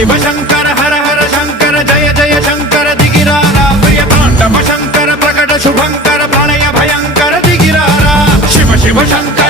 शिव शंकर हर हर शंकर जय जय शंकर दिगिरारा प्रिय तांडव शंकर प्रकट शुभंकर प्रलय भयंकर दिगिरारा शिव शिव शंकर